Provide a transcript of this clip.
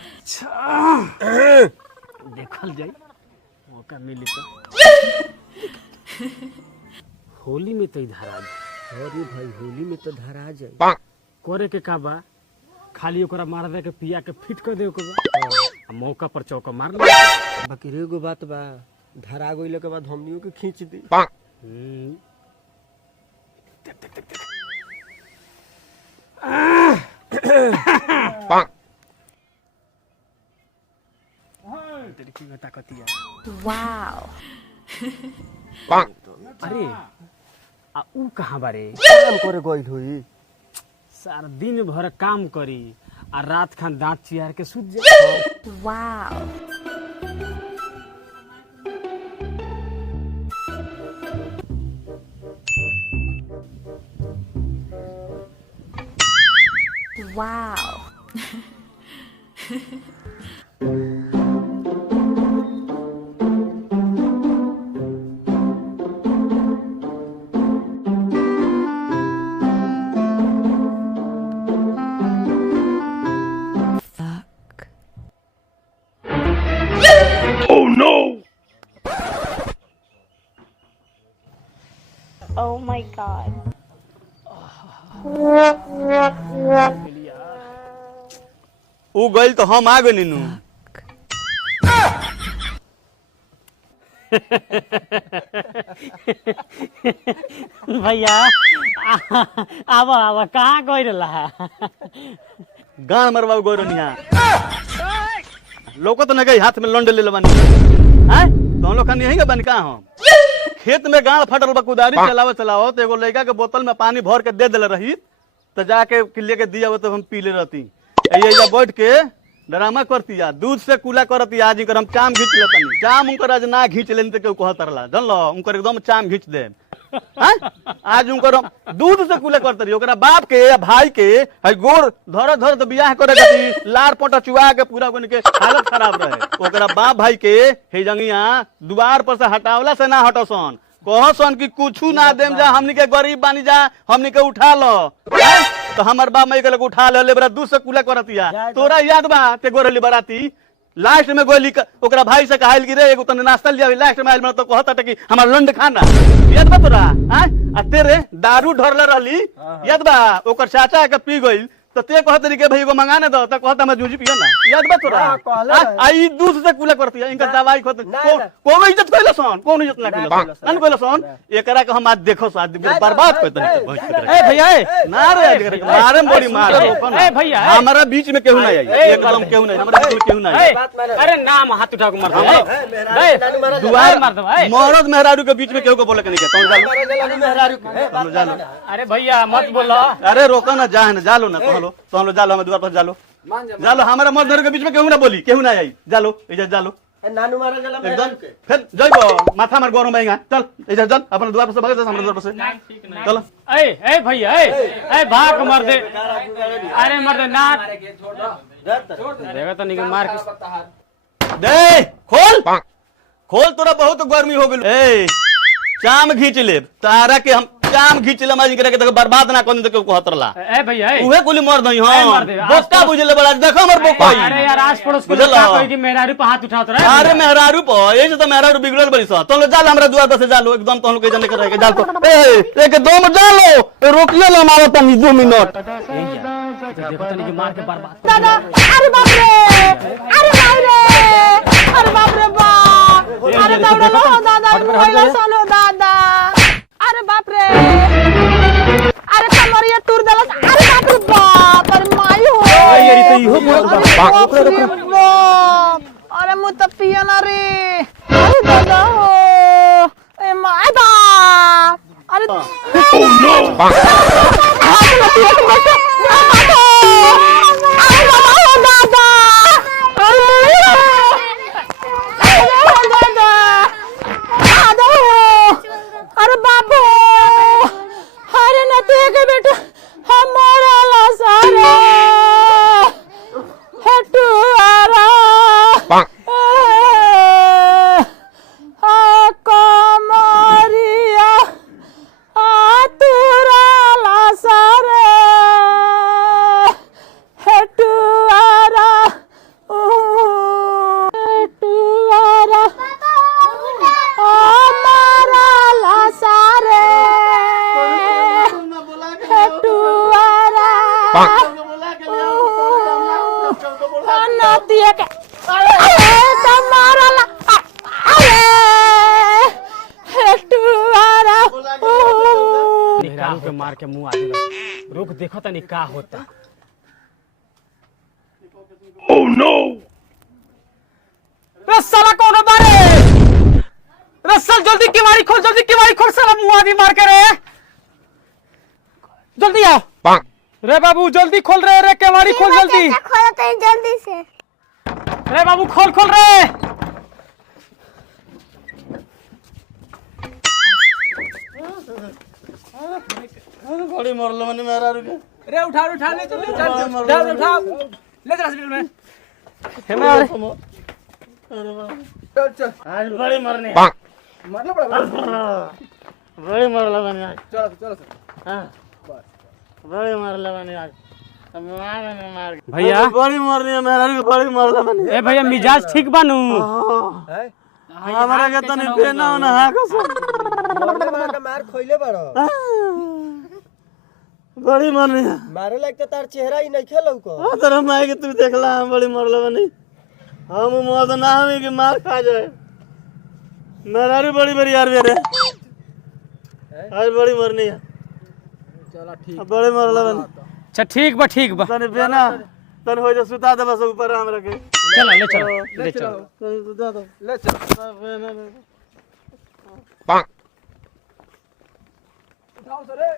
अच्छा देखल जाए मौका मिली तो होली में तो धरा जाए। अरे भाई होली में तो धरा जाए। करे के का बा खाली ओकरा मार दे के पिया के फिट कर दे ओकरा मौका पर चौका मार ले। बाकी एगो बात बा, धरा गइले के बाद हमनियों के खींच दी। वाओ। अरे आ ऊ कहाँ बारे? काम करे गइल होई। सारा दिन भर काम करी आ रात खान दांत चियार के सूत जा। Wow. Wow. Oh my god. ऊ गइल तो हम आ गए नीनू। भैया आवा आवा कहाँ गई रहा? गान मरवा गोरनिया लोको तो न गई हाथ में लंड ले लेबानी हैं तो हम लोग खानी यहीं का बन का हम खेत में गाड़ फटल बा कुदारी चलाओ तो एगो लड़का के बोतल में पानी भर के दे देले रही तो जाके लेके दिया तो हम पी ले रहती। ये बैठ के ड्रामा करती या दूध से कूला करती आज हम चाम घींच लेतनी। चाम उनकर आज ना घींच लेनी तो केहू कहतरला जानलो उनकर एकदम चाम घींच दे। आज उनकर दूध से कूला करत रही ओकरा बाप के या भाई के है गोर धर तो बियाह करे गती लार पोटा चुआ के पूरा बन के हालत खराब रहे। ओकरा बाप भाई के हे जंगिया दुआर पर से हटावला से ना हटसन कहसन कि कुछ ना देम जा हमनी के गरीब बानी जा हमनी के उठा लो तो हमार बाप मई के लोग उठा ले बरा दूध से कूला करतिया। तोरा याद बा ते गोरली बराती लास्ट में गोली ओकरा भाई से कहल कि रे एगो तने नाश्ता लिया लास्ट में आइल तो कहता कि हमार लंड खाना याद बा तोरा आ तेरे दारू ढरले रहली याद बा ओकर चाचा के पी गइल तो ते कहत रही के भाई एगो मंगाने दो तो कहता मैं जूझी पियो ना याद बा तोरा आई दूध से कूला करतिया इनका दवाई खत कोनो इज्जत कइला सन कोनो इज्जत ना कइला सन एकरा के हम आज देखो साथ बर्बाद करत नहीं। ए भैया ना रे मारे बड़ी मार ए भैया हमारा बीच में केहू नहीं आई एकदम केहू नहीं हमारा बीच में केहू नहीं आई। अरे नाम हाथ उठा के मार दे दुआर मार दो मरद मेहरारू के बीच में केहू को बोले के नहीं कहता जालो। अरे भैया मत बोलो। अरे रोको ना जालो ना तो हम लोग जालो हम द्वार पर जालो हमारा मर्द के बीच में केहू ना बोली केहू ना आई जालो इधर जालो नानू मारा गला एकदम फिर जइबो माथा मार गरम भाई चल इधर चल अपन द्वार पर से भाग हमरा द्वार पर से चलो। ए भैया ए भाग मार दे। अरे मार दे ना देखो तो निकल मार के दे खोल तोरा बहुत गर्मी हो गेल। ए चाम घींच ले तारा के हम चाम घींच ले माजी करे के देखो बर्बाद ना कोन देखो कहतरला। ए भैया उहे कुली मर दई हां बोका बुझले बड़ा देखो हमर बोका। अरे यार आस पड़ोस को क्या कहि कि मेहरारू पे हाथ उठात रहे। अरे मेहरारू पे ऐसे तो मेहरारू बिगड़ल बड़ी स तो जाल हमरा द्वार पर से जालो एकदम तो हम लोग जने कर के जाल तो ए एक दो में जालो रोकियो लो मारो तनी 2 मिनट देखो तो निकल मार के बर्बाद। दादा अरे बाप रे अरे भाई रे अरे बाप रे बाप अरे दौड़लो दादा मोइला सालो दादा अरे बाप रे अरे कमरिया टूर दलस अरे बाप रे बाप अरे माई हो ये तो इहो बाप रे बाप अरे मु त पिया ना रे अरे दादा हो ए माई बाप अरे अरे बाबू अरे नते के बेटा हमारा ला सारा हटुआरा कमरिया आतुरा ला सारा मार के मुंह आगे रुक देखो तनी का होता। ओह नो रे साला कौन मारे रे साल जल्दी किवाड़ी खोल साला मुंह आगे मार के रे जल्दी आओ रे बाबू जल्दी खोल रे किवाड़ी खोल जल्दी खोलो तो जल्दी से। रे बाबू खोल रे बड़ी मरलो मने मेरा रुके रे उठा ले चल उठा ले चल हॉस्पिटल में। चल आज बड़ी मरने मारना पड़ा बड़ी मरलो मने आज चलो हां बड़ी मरलो मने आज मार भैया बड़ी मरनी है मेरा रुके बड़ी मरलो मने ए भैया मिजाज ठीक बानू है हमारा के तनी पेना ना हां कसम मरले मार के मार खोइले बड़ो बड़ी मरनी है मारे लायक तो तार चेहरा ही नहीं खेलौ को। हां तेरा माई के तू देखला हम बड़ी मरलो मने हम मौत ना हमें के मार खा जाए मेरा रू बड़ी यार रे आज बड़ी मरनी है चलो ठीक बड़ी मरलो मने अच्छा ठीक बा तने पेना तन हो जा सुता दे बस ऊपर हम रखे चलो ले चलो तन सुता दो ले चल पांक उठाओ सरे